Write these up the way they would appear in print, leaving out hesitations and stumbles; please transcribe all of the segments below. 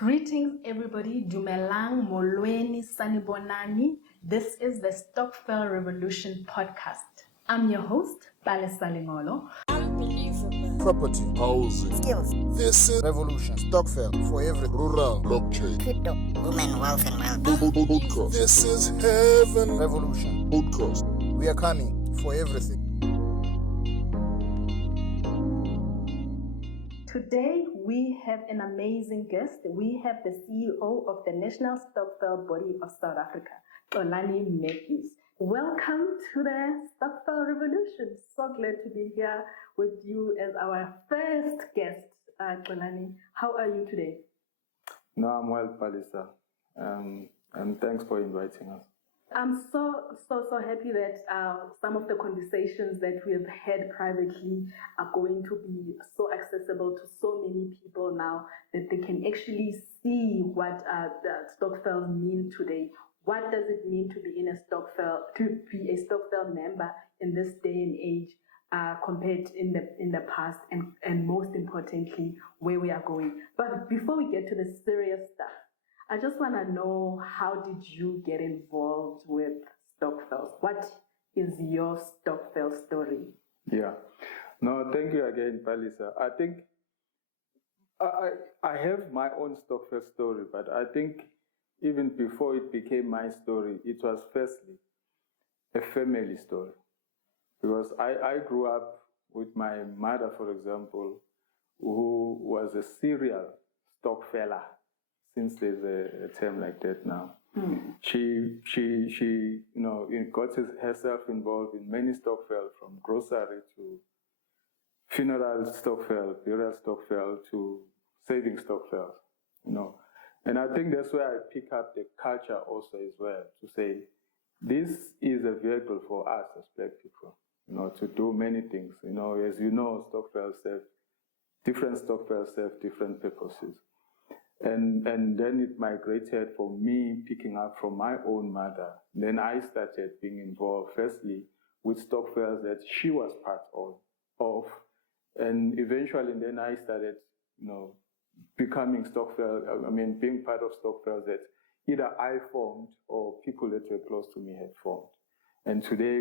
Greetings, everybody. Dumelang, Molweni, Sanibonani. This is the Stokvel Revolution podcast. I'm your host, Palesa Lengolo. Unbelievable. Property, housing, Skills. This is Revolution. Stokvel for every rural blockchain. Crypto. Women, wealth, and well-being. Podcast. This is Heaven Revolution. Podcast. We are coming for everything. Today, we have an amazing guest. We have the CEO of the National Stokvel Body of South Africa, Xolani Matthews. Welcome to the Stokvel Revolution. So glad to be here with you as our first guest, Xolani. How are you today? No, I'm well, Palesa. And thanks for inviting us. I'm so happy that some of the conversations that we have had privately are going to be so accessible to so many people now that they can actually see what the Stokvel mean today. What does it mean to be in a Stokvel, to be a Stokvel member in this day and age, compared in the past, and most importantly, where we are going. But before we get to the serious stuff, I just want to know, how did you get involved with Stokvels? What is your Stokvel story? Yeah. No, thank you again, Palesa. I think I have my own Stokvel story, but I think even before it became my story, it was firstly a family story. Because I grew up with my mother, for example, who was a serial Stokveler. Since there's a term like that now. She got herself involved in many Stokvel, from grocery to funeral Stokvel, burial Stokvel to saving Stokvel, And I think that's where I pick up the culture also as well, to say, this is a vehicle for us as Black people, to do many things. As you know, different Stokvels serve different purposes. And then it migrated for me, picking up from my own mother. Then I started being involved, firstly, with Stokvels that she was part of. And eventually, then I started, becoming Stokvel, being part of Stokvels that either I formed or people that were close to me had formed. And today,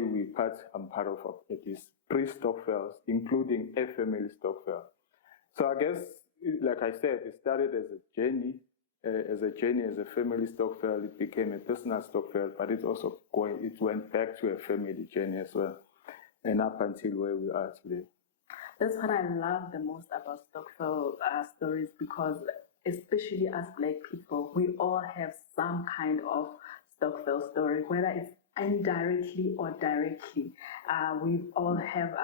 I'm part of at least 3 Stokvels, including a family Stokvel. So I guess, like I said, it started as a journey, as a family Stokvel. It became a personal Stokvel, but it went back to a family journey as well, and up until where we are today. That's what I love the most about Stokvel stories, because especially as Black people, we all have some kind of Stokvel story, whether it's indirectly or directly. We all have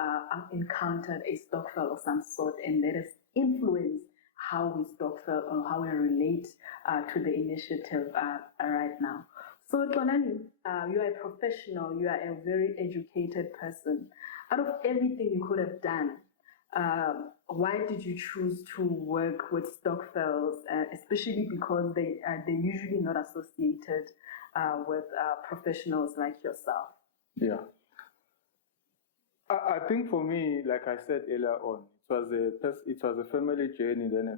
encountered a Stokvel of some sort, and that has influenced how we Stokvel or how we relate to the initiative right now. So, Xolani, you are a professional, you are a very educated person. Out of everything you could have done, why did you choose to work with Stokvels, especially because they're usually not associated with professionals like yourself? Yeah. I think for me, like I said earlier on, it was a family journey, then a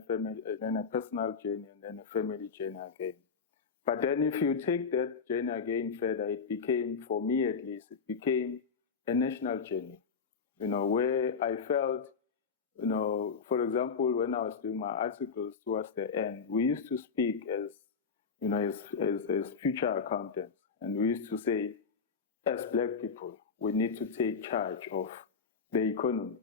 personal journey, and then a family journey again. But then if you take that journey again further, it became, for me at least, it became a national journey, where I felt, for example, when I was doing my articles towards the end, we used to speak as future accountants, and we used to say, as Black people, we need to take charge of the economy,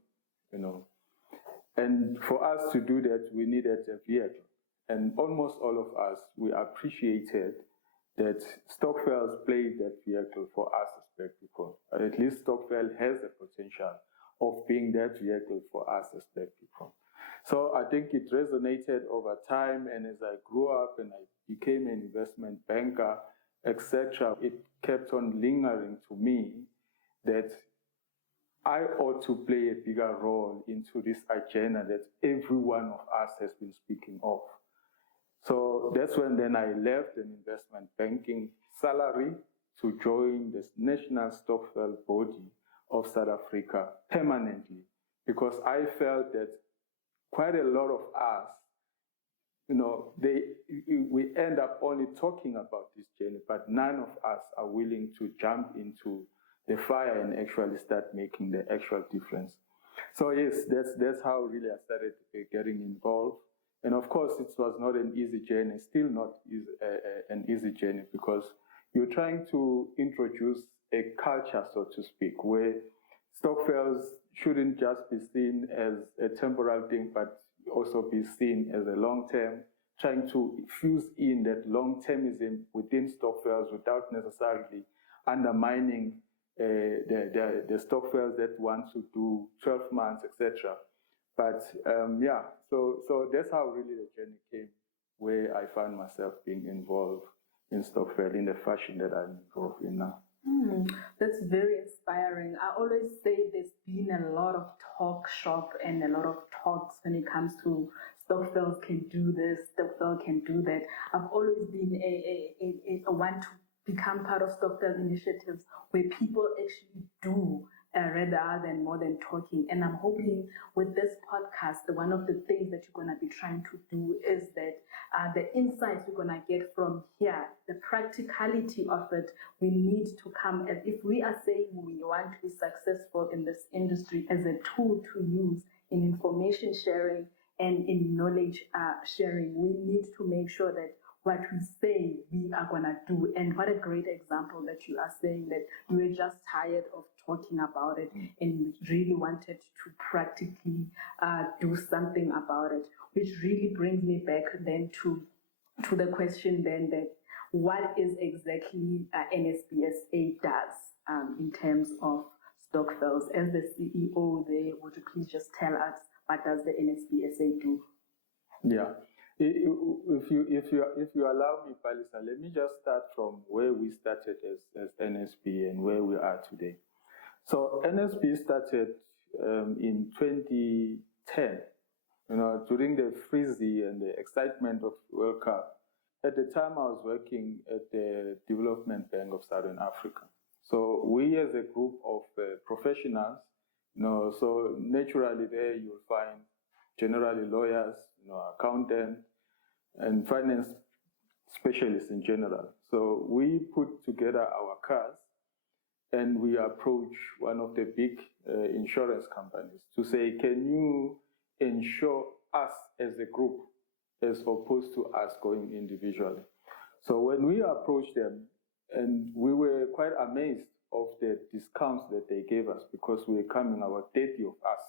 And for us to do that, we needed a vehicle. And almost all of us, we appreciated that Stokvels played that vehicle for us as Black people. At least Stokvel has the potential of being that vehicle for us as Black people. So I think it resonated over time, and as I grew up and I became an investment banker, etc., it kept on lingering to me that I ought to play a bigger role into this agenda that every one of us has been speaking of. So that's when then I left an investment banking salary to join the National Stokvel Body of South Africa permanently, because I felt that quite a lot of us we end up only talking about this journey, but none of us are willing to jump into the fire and actually start making the actual difference. So yes, that's how really I started getting involved. And of course, it was not an easy journey, still not an easy journey, because you're trying to introduce a culture, so to speak, where stokvels shouldn't just be seen as a temporal thing, but also be seen as a long-term, trying to fuse in that long-termism within stokvels without necessarily undermining the stokvels that want to do 12 months, etc. But so that's how really the journey came, where I found myself being involved in Stokvel in the fashion that I'm involved in now. That's very inspiring. I always say there's been a lot of talk shop and a lot of talks when it comes to Stokvels can do this, Stokvel can do that. I've always been a one to become part of Stokvel initiatives where people actually do rather than more than talking. And I'm hoping with this podcast, one of the things that you're going to be trying to do is that the insights we're going to get from here, the practicality of it, we need to come as if we are saying we want to be successful in this industry as a tool to use in information sharing and in knowledge sharing. We need to make sure that what we say we are going to do. And what a great example that you are saying that you were just tired of talking about it and you really wanted to practically do something about it, which really brings me back then to the question then that what is exactly NSPSA does in terms of Stokvels. As the CEO there, would you please just tell us what does the NSPSA do? Yeah. If you allow me, Palesa, let me just start from where we started as NSP and where we are today. So NSP started in 2010, during the frenzy and the excitement of World Cup. At the time, I was working at the Development Bank of Southern Africa. So we as a group of professionals, so naturally there you'll find generally lawyers, accountant, and finance specialists in general. So we put together our cars and we approach one of the big insurance companies to say, can you insure us as a group as opposed to us going individually? So when we approached them, and we were quite amazed of the discounts that they gave us, because we were coming, our 30 of us,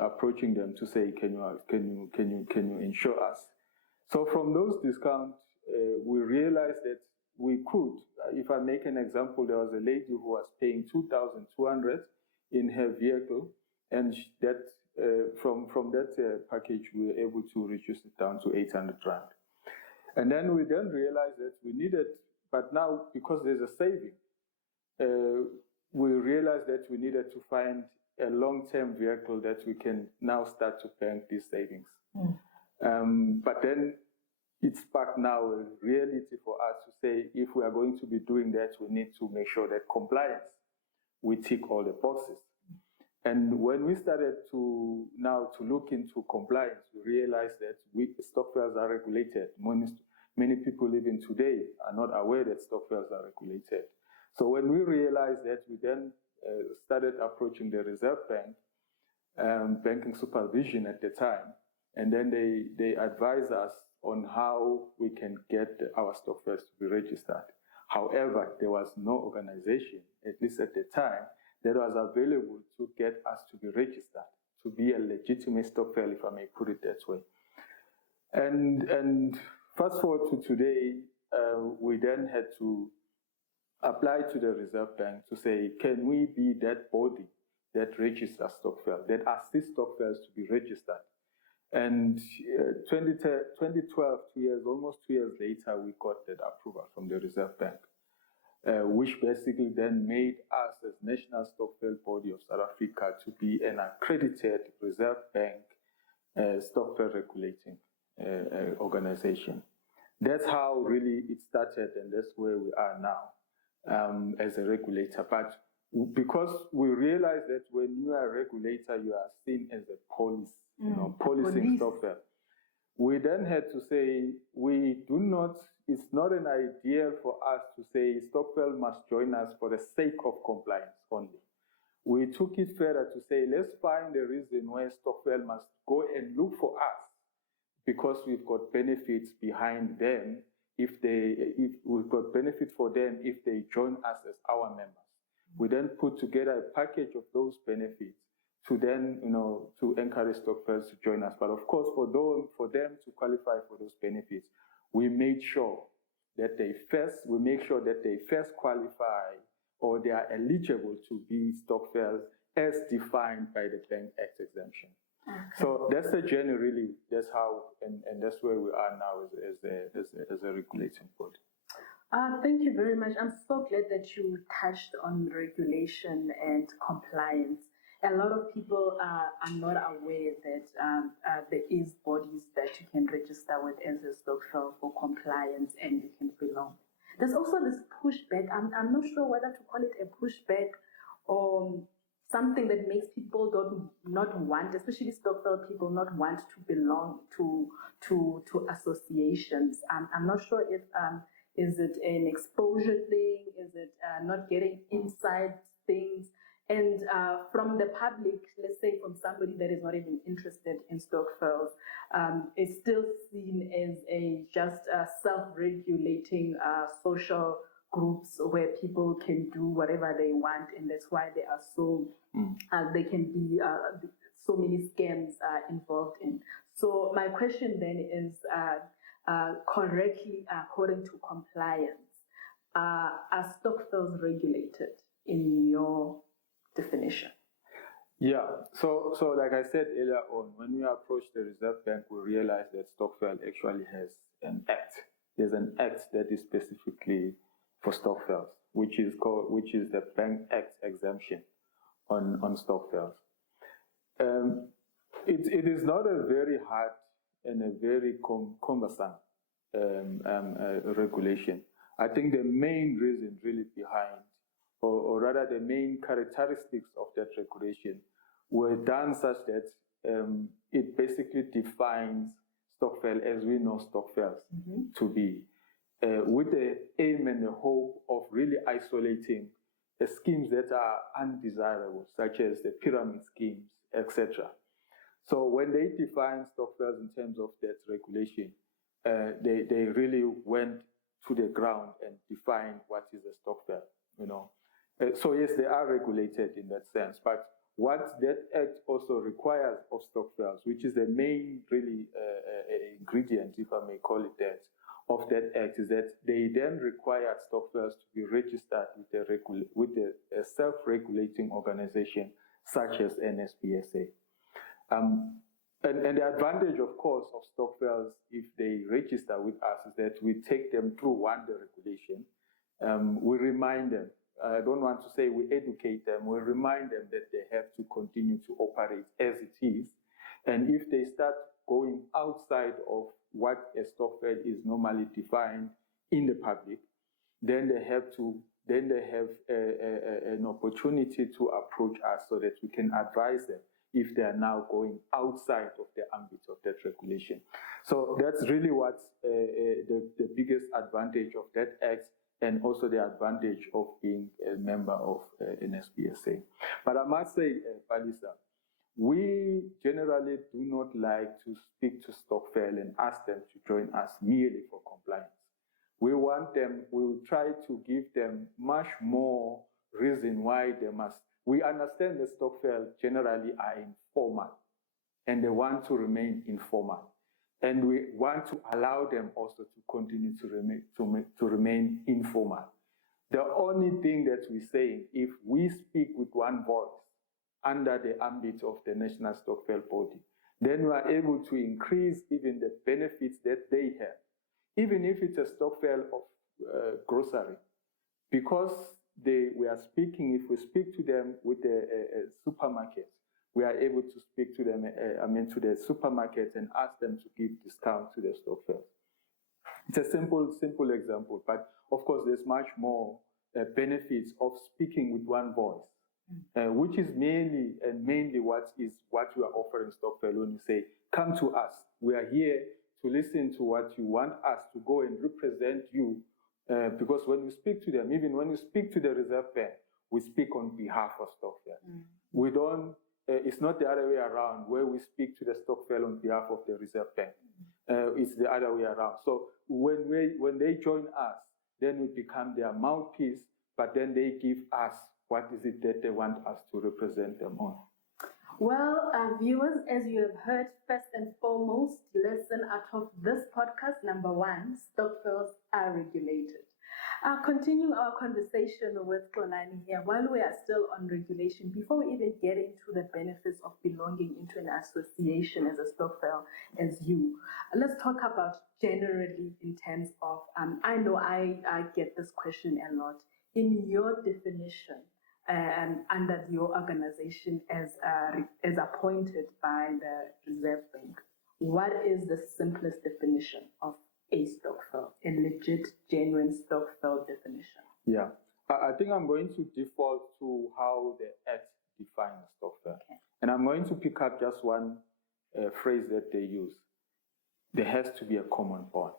approaching them to say, can you insure us? So from those discounts, we realized that we could. If I make an example, there was a lady who was paying 2,200 in her vehicle, and that from that package, we were able to reduce it down to 800 rand. And then we realized that we needed, but now because there's a saving, we realized that we needed to find a long-term vehicle that we can now start to bank these savings. But then it's back now a reality for us to say, if we are going to be doing that, we need to make sure that compliance, we tick all the boxes. And when we started to look into compliance, we realized that stokvels are regulated. Many people living today are not aware that stokvels are regulated. So when we realized that, we then started approaching the Reserve Bank, banking supervision at the time, and then they advised us on how we can get our stokvels to be registered. However, there was no organization, at least at the time, that was available to get us to be registered, to be a legitimate stokvel, if I may put it that way. And fast forward to today, we then had to apply to the Reserve Bank to say, can we be that body that registers stokvel, that assists stokvels to be registered? And 2012, almost 2 years later, we got that approval from the Reserve Bank, which basically then made us as National Stokvel Body of South Africa to be an accredited Reserve Bank stokvel regulating organization. That's how really it started, and that's where we are now as a regulator. But because we realize that when you are a regulator, you are seen as a police, policing stokvel. We then had to say, it's not an idea for us to say Stokvel must join us for the sake of compliance only. We took it further to say, let's find a reason why Stokvel must go and look for us, because we've got benefits behind them if we've got benefit for them if they join us as our members. We then put together a package of those benefits to then, to encourage Stokvels to join us. But of course, for them to qualify for those benefits, we make sure that they first qualify, or they are eligible to be Stokvels as defined by the Bank Act exemption. Okay. So that's the journey, really. That's how, and that's where we are now as a regulating body. Thank you very much. I'm so glad that you touched on regulation and compliance. A lot of people are not aware that there is bodies that you can register with as a Stokvel for compliance and you can belong. There's also this pushback. I'm not sure whether to call it a pushback or something that makes people not want, especially Stokvel people, not want to belong to associations. I'm not sure if is it an exposure thing? Is it not getting inside things? And from the public, let's say from somebody that is not even interested in Stokvels, it's still seen as just self-regulating social groups where people can do whatever they want, and that's why they are so there can be so many scams involved in. So my question then is, correctly according to compliance, are Stokvels regulated in your definition? Yeah, so like I said earlier on, when we approached the Reserve Bank, we realized that Stokvel actually has an act. There's an act that is specifically for Stokvels, which is the Bank Act exemption on Stokvels. It is not a very hard and a very cumbersome regulation. I think the main reason really behind, or rather the main characteristics of that regulation were done such that it basically defines Stokvel as we know Stokvels to be, with the aim and the hope of really isolating the schemes that are undesirable, such as the pyramid schemes, etc. So when they define Stokvels in terms of that regulation, they really went to the ground and defined what is a Stokvel, So yes, they are regulated in that sense, but what that act also requires of Stokvels, which is the main really ingredient, if I may call it that, of that act, is that they then require Stokvels to be registered with a self-regulating organization such as NSPSA. And the advantage, of course, of Stokvels, if they register with us, is that we take them through the regulation. We remind them, I don't want to say we educate them, we remind them that they have to continue to operate as it is. And if they start going outside of what a Stokvel is normally defined in the public, then they have an opportunity to approach us so that we can advise them if they are now going outside of the ambit of that regulation. So that's really what's the biggest advantage of that act, and also the advantage of being a member of NSPSA. But I must say, Palesa, we generally do not like to speak to Stokvel and ask them to join us merely for compliance. We will try to give them much more reason why they must. We understand that Stokvel generally are informal and they want to remain informal. And we want to allow them also to continue to remain informal. The only thing that we're saying, if we speak with one voice under the ambit of the National Stokvel Body, then we are able to increase even the benefits that they have, even if it's a Stokvel of grocery, because if we speak to them with a supermarket, we are able to speak to them, to the supermarket and ask them to give discount to the Stokvel. It's a simple example, but of course there's much more benefits of speaking with one voice, which is mainly what we are offering Stokvel when we say, come to us. We are here to listen to what you want us to go and represent you, because when you speak to them, even when you speak to the Reserve Bank, we speak on behalf of Stokvel. We don't, it's not the other way around where we speak to the Stokvel on behalf of the Reserve Bank. It's the other way around. So when they join us, then we become their mouthpiece, but then they give us what is it that they want us to represent them on. Well, viewers, as you have heard, first and foremost, lesson out of this podcast, number one, stokvels are regulated. Continuing our conversation with Xolani here, while we are still on regulation, before we even get into the benefits of belonging into an association as a stokvel, as you, let's talk about generally in terms of, I know I get this question a lot, in your definition, under your organization as appointed by the Reserve Bank, what is the simplest definition of a stokvel, a legit, genuine stokvel definition? Yeah, I think I'm going to default to how the Act defines stokvel. Okay. And I'm going to pick up just one phrase that they use. There has to be a common bond.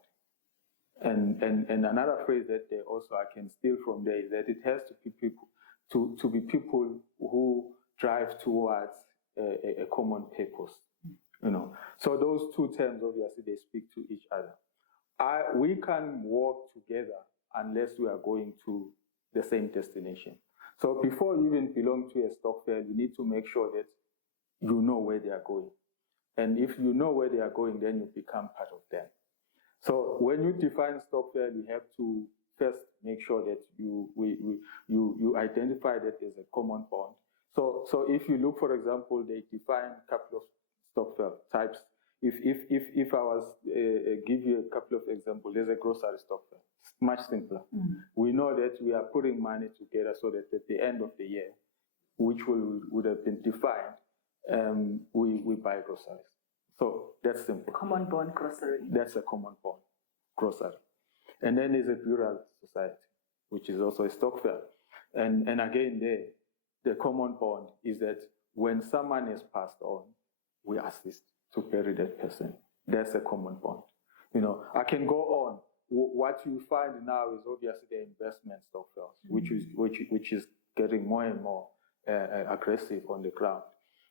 And another phrase that they also I can steal from there is that it has to be people to be people who drive towards a common purpose. You know, so those two terms obviously they speak to each other. We can walk together unless we are going to the same destination. So before you even belong to a stokvel, you need to make sure that you know where they are going. And if you know where they are going, then you become part of them. So when you define stokvel, you have to first make sure that you identify that there's a common bond. So if you look, for example, they define a couple of stokvel types. If I was give you a couple of examples, there's a grocery stokvel. It's much simpler. We know that we are putting money together so that at the end of the year, which would have been defined, we buy groceries. So that's simple. Common bond grocery. That's a common bond grocery. And then there's a plural society, which is also a stokvel. And again, the common bond is that when someone is passed on, we assist to bury that person. That's a common bond. You know, I can go on. What you find now is obviously the investment stokvels, which is getting more and more aggressive on the ground.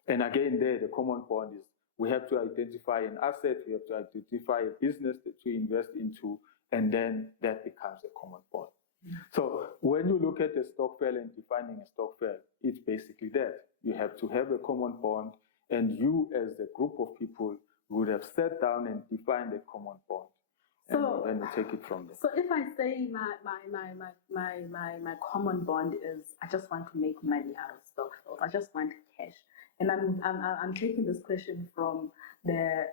And again, the common bond is we have to identify an asset, we have to identify a business to invest into, and then that becomes a common bond. So when you look at the stokvel and defining a stokvel, it's basically that. You have to have a common bond, and you as the group of people would have sat down and defined a common bond. And you take it from there. So if I say my common bond is I just want to make money out of stokvels, I just want cash. And I'm taking this question from the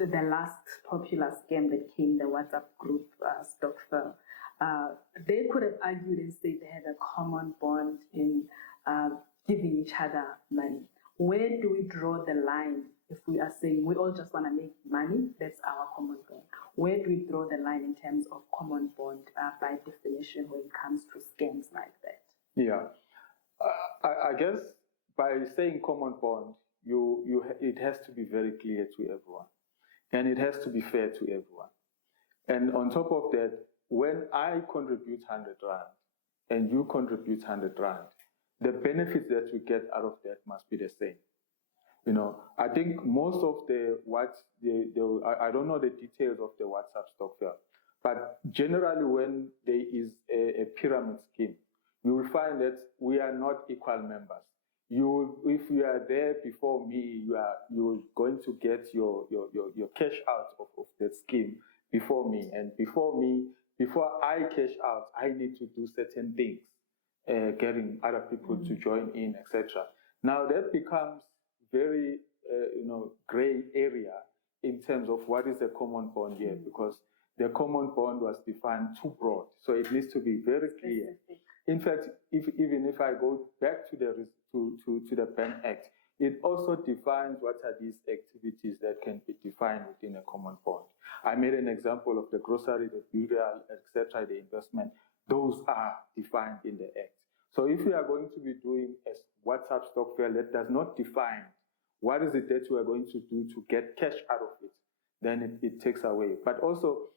last popular scam that came, the WhatsApp group stokvel. They could have argued and said they had a common bond in giving each other money. Where do we draw the line if we are saying we all just want to make money? That's our common bond. Where do we draw the line in terms of common bond by definition when it comes to scams like that? Yeah, I guess by saying common bond, it has to be very clear to everyone, and it has to be fair to everyone. And on top of that, when I contribute 100 rand and you contribute 100 rand, the benefits that we get out of that must be the same. You know, I think most of I don't know the details of the WhatsApp stokvel, but generally when there is a pyramid scheme, you will find that we are not equal members. If you are there before me, you're going to get your cash out of that scheme before me. And before I cash out, I need to do certain things, getting other people to join in, etc. Now that becomes very gray area in terms of what is a common bond here, because the common bond was defined too broad. So it needs to be very clear. In fact, even if I go back to the Bank Act, it also defines what are these activities that can be defined within a common bond. I made an example of the grocery, the burial, etc., the investment. Those are defined in the Act. So if we are going to be doing a WhatsApp stokvel that does not define what is it that we are going to do to get cash out of it, then it takes away. But also,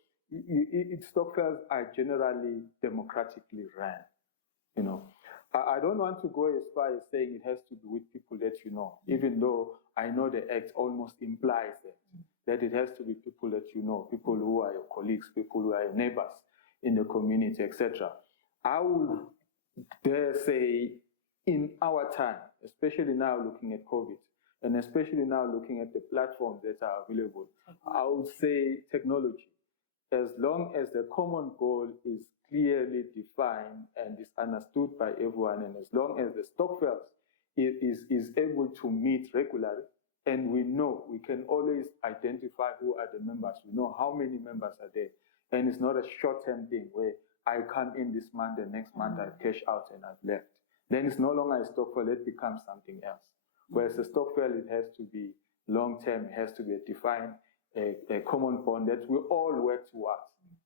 stokvels are generally democratically ran. You know, I don't want to go as far as saying it has to be with people that you know, even though I know the Act almost implies that it has to be people that you know, people who are your colleagues, people who are your neighbors in the community, etc. I would dare say in our time, especially now looking at COVID, and especially now looking at the platforms that are available, I would say technology. As long as the common goal is clearly defined and is understood by everyone, and as long as the stokvels is able to meet regularly, and we know, we can always identify who are the members, we know how many members are there, and it's not a short-term thing where I come in this month, the next month I've cashed out and I've left. Then it's no longer a stokvel, it becomes something else. Whereas a stokvel, it has to be long-term, it has to be a defined, a common bond that we all work towards,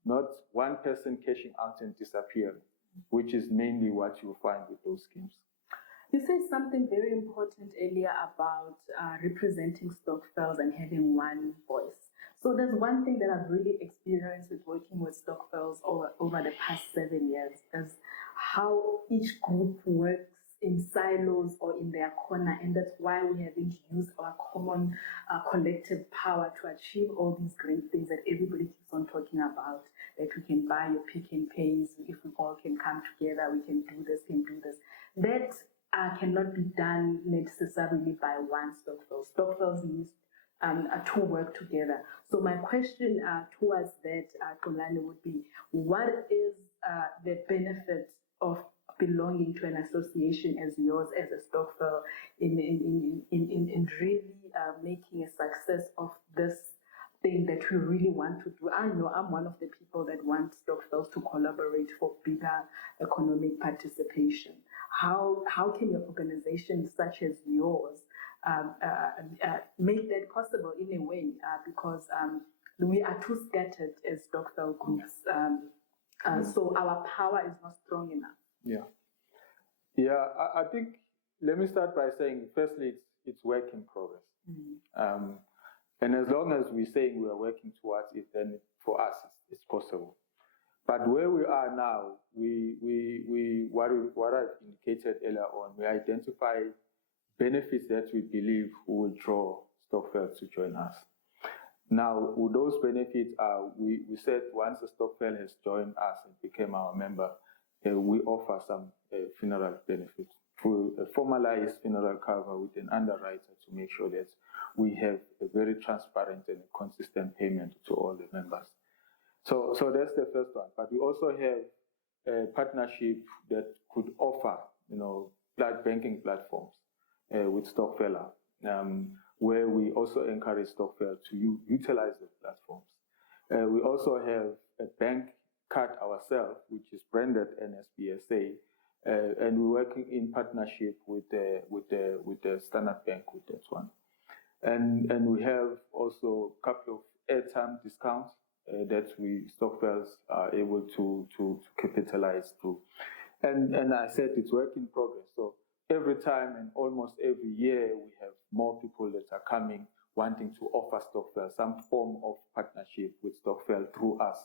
not one person cashing out and disappearing, which is mainly what you find with those schemes. You said something very important earlier about representing stokvels and having one voice. So there's one thing that I've really experienced with working with stokvels over the past 7 years is how each group works in silos or in their corner, and that's why we haven't used our common collective power to achieve all these great things that everybody keeps on talking about, that we can buy your pick and pays, if we all can come together, we can do this, That cannot be done necessarily by one stokvel. Stokvels need to work together. So my question towards that, Xolani, would be, what is the benefit of belonging to an association as yours, as a stokvel, in really making a success of this thing that we really want to do? I know I'm one of the people that want stokvels to collaborate for bigger economic participation. How can your organization such as yours make that possible in a way? Because we are too scattered as stokvel groups, so our power is not strong enough. Yeah, I think, let me start by saying, firstly, it's work in progress. And as long as we're saying we are working towards it, then for us, it's possible. But where we are now, what I've indicated earlier on, we identify benefits that we believe will draw stokvels to join us. Now, those benefits are, we said once a stokvel has joined us and became our member, we offer some funeral benefits through a formalized funeral cover with an underwriter to make sure that we have a very transparent and consistent payment to all the members. So that's the first one. But we also have a partnership that could offer, like banking platforms with Stokvel, where we also encourage Stokvel to utilize those platforms. We also have a bank card ourselves, which is branded NSPSA, and we're working in partnership with the Standard Bank with that one. And we have also a couple of airtime discounts that we stokvels are able to capitalize through. And I said it's work in progress. So every time and almost every year we have more people that are coming wanting to offer stokvel, some form of partnership with stokvel through us.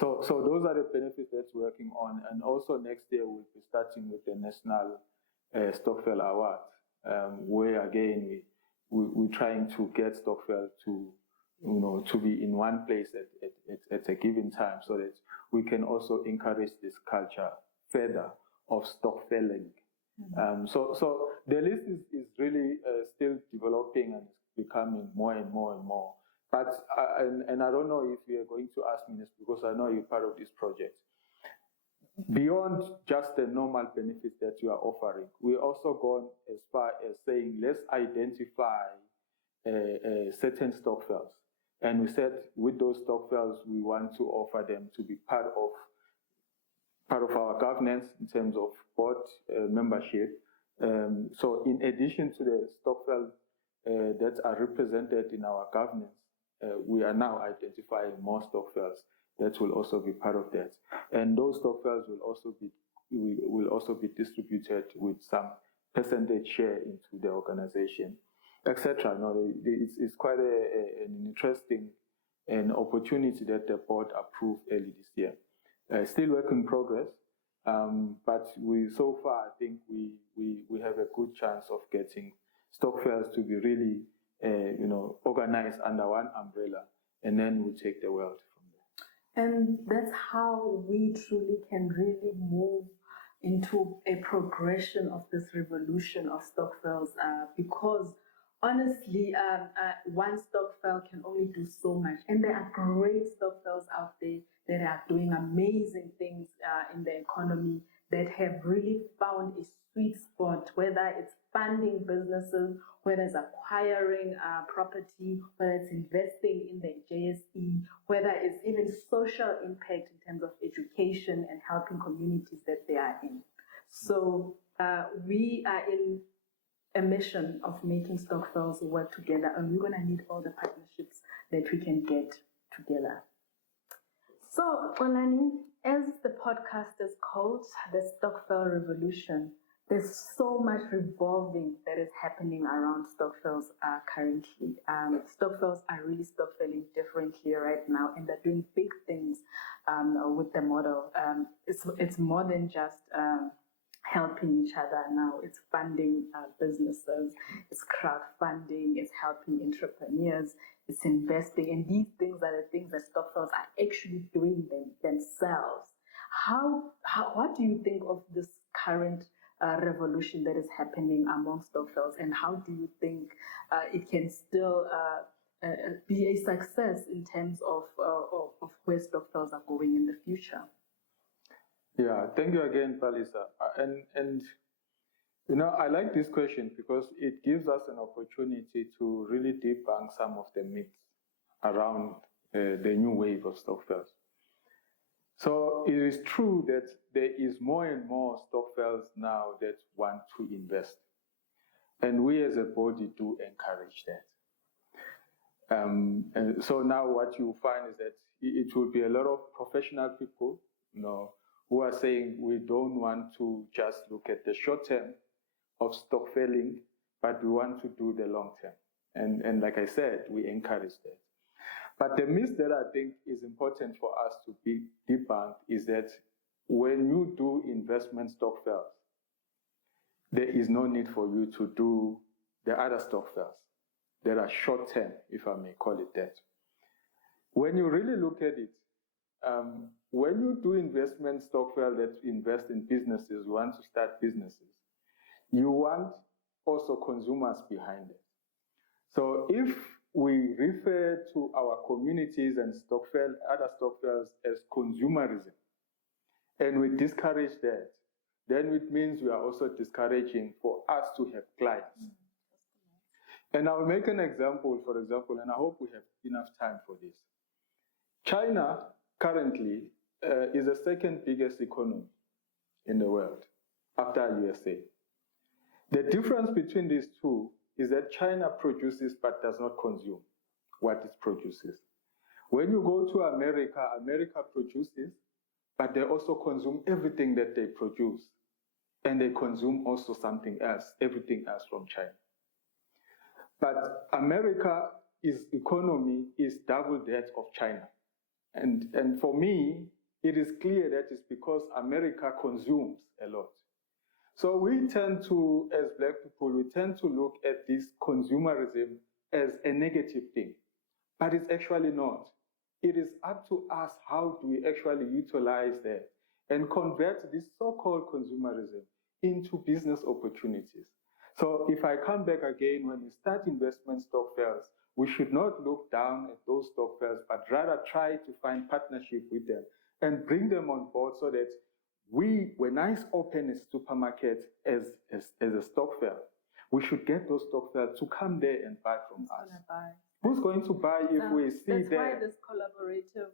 So those are the benefits that we're working on. And also next year we'll be starting with the National Stokvel Award, where again we're trying to get stokvel to be in one place at a given time, so that we can also encourage this culture further of stokveling. So the list is really still developing and becoming more and more and more. But and I don't know if you are going to ask me this, because I know you're part of this project. Beyond just the normal benefits that you are offering, we also gone as far as saying, let's identify certain stokvels. And we said with those stokvels, we want to offer them to be part of our governance in terms of board membership. So in addition to the stokvel that are represented in our governance, we are now identifying more stokvels that will also be part of that. And those stokvels will also be distributed with some percentage share into the organization, etc. No, it's quite an interesting an opportunity that the board approved early this year. Still work in progress, but so far I think we have a good chance of getting Stokvels to be really organized under one umbrella, and then we take the world from there. And that's how we truly can really move into a progression of this revolution of Stokvels, because honestly, one Stokvel can only do so much, and there are great Stokvels out there that are doing amazing things in the economy, that have really found a sweet spot, whether it's funding businesses, whether it's acquiring property, whether it's investing in the JSE, whether it's even social impact in terms of education and helping communities that they are in. So we are in a mission of making Stokvels work together, and we're going to need all the partnerships that we can get together. So, Xolani, as the podcast is called the Stokvel Revolution, there's so much revolving that is happening around Stokvels currently. Stokvels are really Stokveling differently right now, and they're doing big things with the model. It's more than just helping each other now. It's funding businesses, it's crowdfunding, it's helping entrepreneurs, it's investing, and these things are the things that Stokvels are actually doing themselves. What do you think of this current revolution that is happening among Stokvels, and how do you think it can still be a success in terms of where Stokvels are going in the future? Yeah, thank you again, Palesa. And I like this question because it gives us an opportunity to really debunk some of the myths around the new wave of Stokvels. So it is true that there is more and more Stokvels now that want to invest. And we as a body do encourage that. And so now what you find is that it will be a lot of professional people, who are saying we don't want to just look at the short term of Stokveling, but we want to do the long term. And like I said, we encourage that. But the myth that I think is important for us to be debunked is that when you do investment Stokvels, there is no need for you to do the other Stokvels that are short term, if I may call it that. When you really look at it, when you do investment Stokvel that invest in businesses, you want to start businesses, you want also consumers behind it. So if we refer to our communities and other Stokvels as consumerism, and we discourage that, then it means we are also discouraging for us to have clients. And I'll make an example, for example, and I hope we have enough time for this. China currently is the second biggest economy in the world after USA. The difference between these two is that China produces but does not consume what it produces. When you go to America, America produces, but they also consume everything that they produce. And they consume also something else, everything else from China. But America's economy is double that of China. And for me, it is clear that it's because America consumes a lot. So we tend to, as Black people, we tend to look at this consumerism as a negative thing. But it's actually not. It is up to us how do we actually utilize that and convert this so-called consumerism into business opportunities. So if I come back again, when we start investment Stokvels, we should not look down at those Stokvels, but rather try to find partnership with them and bring them on board so that when I open a supermarket as a Stokvel, we should get those Stokvels to come there and buy from us. Who's going to buy if we see that's that? Why this collaborative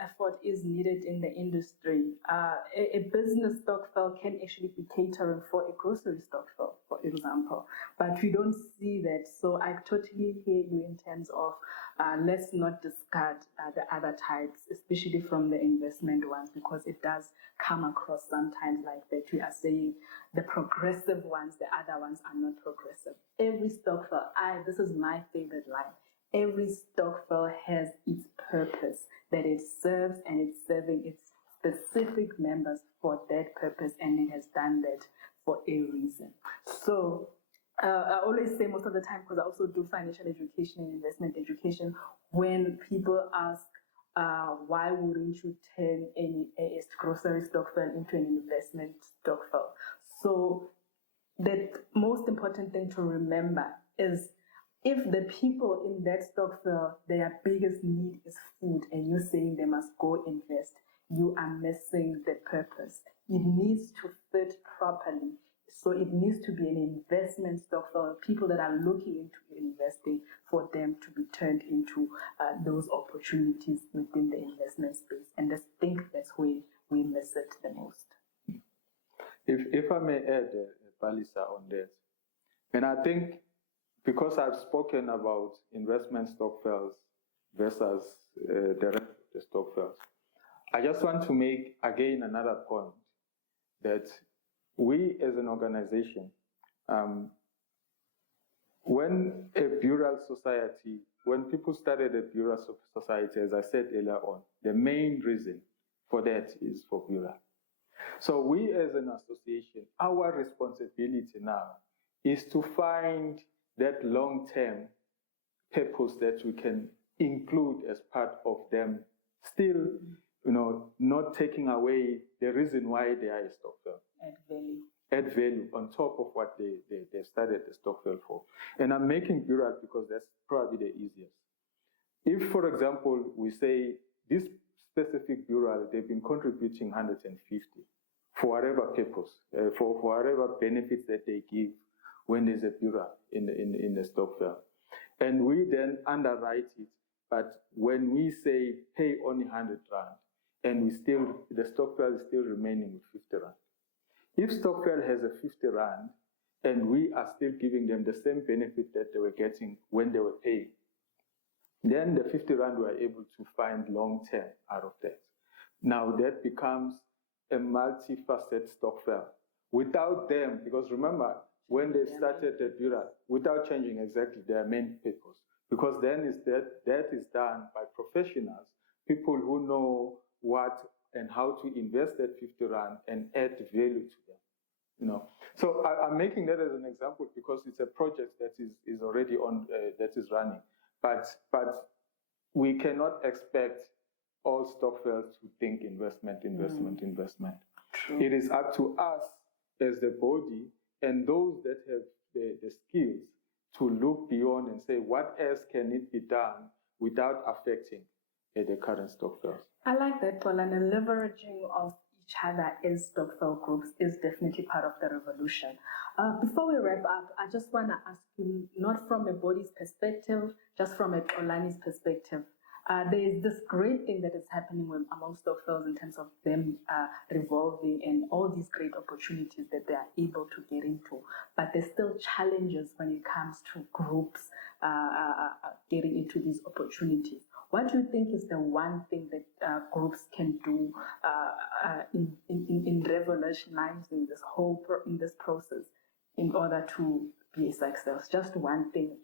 effort is needed in the industry. A business Stokvel can actually be catering for a grocery Stokvel, for example, but we don't see that. So I totally hear you in terms of let's not discard the other types, especially from the investment ones, because it does come across sometimes like that. We are saying the progressive ones, the other ones are not progressive. Every Stokvel, this is my favorite line. Every Stokvel has its serves and it's serving its specific members for that purpose, and it has done that for a reason. So I always say most of the time, because I also do financial education and investment education, when people ask, why wouldn't you turn a grocery stokvel into an investment stokvel? So the most important thing to remember is, if the people in that stokvel, their biggest need is food, and you're saying they must go invest, you are missing the purpose. It needs to fit properly. So it needs to be an investment stokvel, people that are looking into investing, for them to be turned into those opportunities within the investment space. And I think that's where we miss it the most. If I may add, Palesa, on that, and I think because I've spoken about investment stokvels versus the rest of the stokvels, I just want to make again another point that we as an organization, when people started a bureau society, as I said earlier on, the main reason for that is for bureau. So we as an association, our responsibility now is to find that long-term purpose that we can include as part of them, still, not taking away the reason why they are a stokvel. Add value on top of what they started the stokvel for. And I'm making bureau because that's probably the easiest. If, for example, we say this specific bureau, they've been contributing 150 for whatever purpose, for whatever benefits that they give when there's a bureau in the stokvel. And we then underwrite it, but when we say pay only 100 rand, and the stokvel is still remaining with 50 rand. If stokvel has a 50 rand, and we are still giving them the same benefit that they were getting when they were paying, then the 50 rand we are able to find long-term out of that. Now that becomes a multifaceted stokvel. Without them, because remember, when they started the bureau, without changing exactly their main purpose, because then that is done by professionals, people who know what and how to invest that 50 rand and add value to them. So I'm making that as an example because it's a project that is already on, that is running. But we cannot expect all stokvels to think investment. True. It is up to us as the body and those that have the skills to look beyond and say, what else can it be done without affecting the current stokvels? I like that, Paul, and the leveraging of each other as stokvel groups is definitely part of the revolution. Before we wrap up, I just want to ask you, not from a body's perspective, just from a Xolani's perspective, there is this great thing that is happening among stokvels in terms of them revolving and all these great opportunities that they are able to get into. But there's still challenges when it comes to groups getting into these opportunities. What do you think is the one thing that groups can do in revolutionizing this process in order to be a success? Just one thing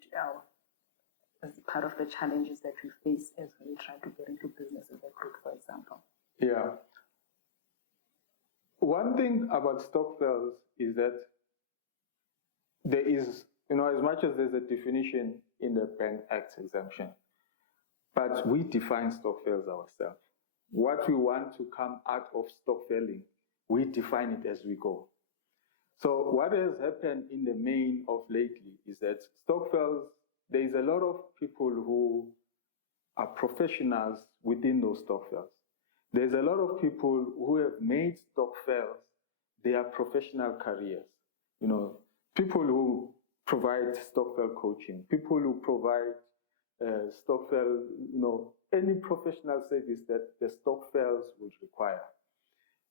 as part of the challenges that we face as we try to get into business as a group, for example. Yeah. One thing about stokvels is that there is, as much as there's a definition in the Bank Act exemption, but we define stokvels ourselves. What we want to come out of stokveling, we define it as we go. So what has happened in the main of lately is that stokvels, there is a lot of people who are professionals within those stokvels. There's a lot of people who have made stokvels their professional careers. People who provide stokvel coaching, people who provide stokvel, any professional service that the stokvels would require.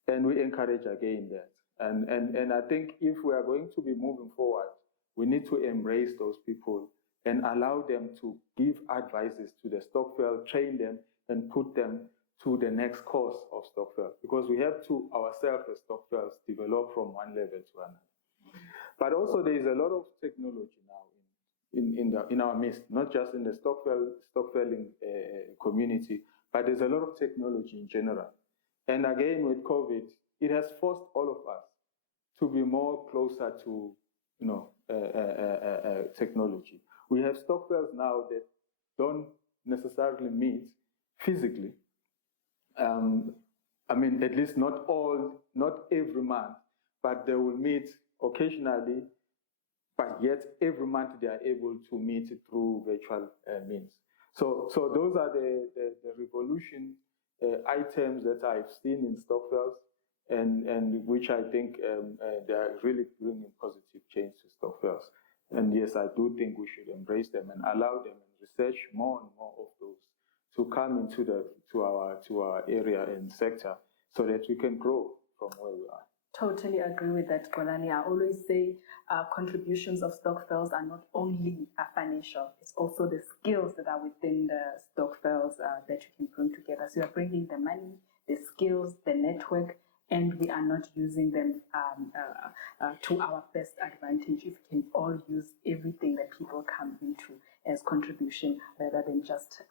And we encourage again that. And I think if we are going to be moving forward, we need to embrace those people and allow them to give advices to the stokvel, train them, and put them to the next course of stokvel. Because we have to ourselves as stokvels develop from one level to another. But also there is a lot of technology now in our midst, not just in the stokveling community, but there's a lot of technology in general. And again, with COVID, it has forced all of us to be more closer to, technology. We have stokvels now that don't necessarily meet physically. At least not every month, but they will meet occasionally, but yet every month they are able to meet through virtual means. So those are the revolution items that I've seen in stokvels, and which I think they are really bringing positive change to stokvels. And yes, I do think we should embrace them and allow them and research more and more of those to come into our area and sector so that we can grow from where we are. Totally agree with that, Xolani. I always say contributions of stokvels are not only financial, it's also the skills that are within the stokvels that you can bring together. So you're bringing the money, the skills, the network, and we are not using them to our best advantage if we can all use everything that people come into as contribution rather than just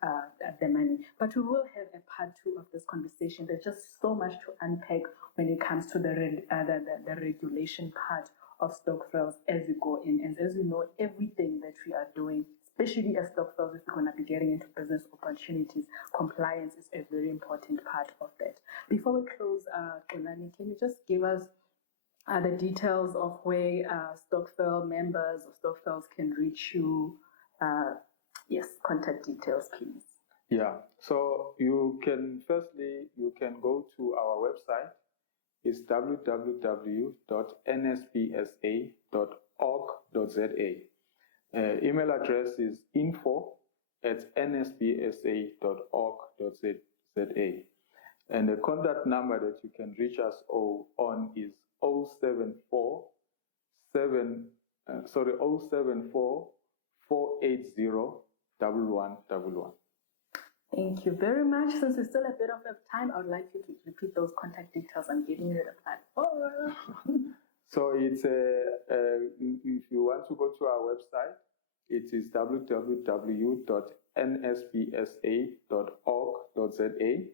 the money. But we will have a part 2 of this conversation. There's just so much to unpack when it comes to the regulation part of stokvels as we go in. And as we know, everything that we are doing, especially as stokvels, if we're going to be getting into business opportunities, compliance is a very important part of that. Before we close, Xolani, can you just give us the details of where stokvel members or stokvels can reach you? Yes, contact details, please. Yeah, so you can go to our website. It's www.nspsa.org.za. Email address is info@nspsa.org.za. And the contact number that you can reach us on is 074 480 1111. Thank you very much. Since we still have a bit of time, I would like you to repeat those contact details and give me the platform. So it's if you want to go to our website, it is www.nspsa.org.za,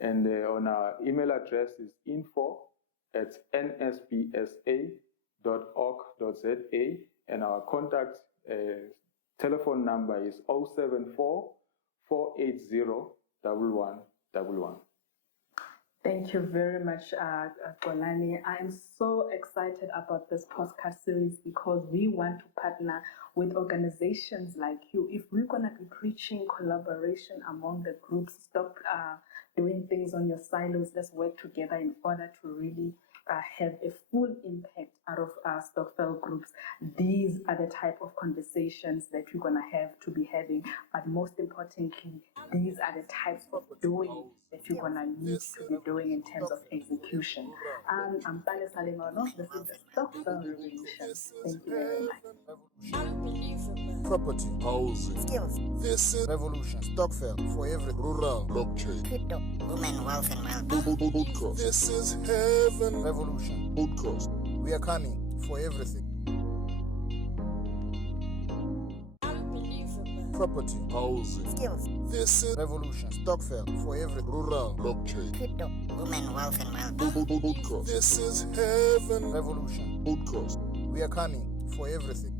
and on our email address is info@nspsa.org.za, and our contact telephone number is 074 480 1111. Thank you very much, Xolani. I am so excited about this podcast series because we want to partner with organizations like you. If we're going to be preaching collaboration among the groups, stop doing things on your silos. Let's work together in order to really have a full impact out of stokvel groups. These are the type of conversations that we're going to have to be having. But most importantly, these are the types of doing that you're going to need to be doing in terms of execution. I'm Palesa Lengolo. This is the Stokvel Revolution. Thank you very much. Unbelievable. Property, housing, Skills. this is revolution. Stokvel for every rural blockchain. Crypto. Women, wealth, and well-being. Podcast. This is heaven. Revolution. Podcast. We are coming for everything. Unbelievable. Property, housing, Skills. this is revolution. Stokvel for every rural blockchain. Crypto. Women, wealth, and well-being. Podcast. This is heaven. Revolution. Podcast. We are coming for everything.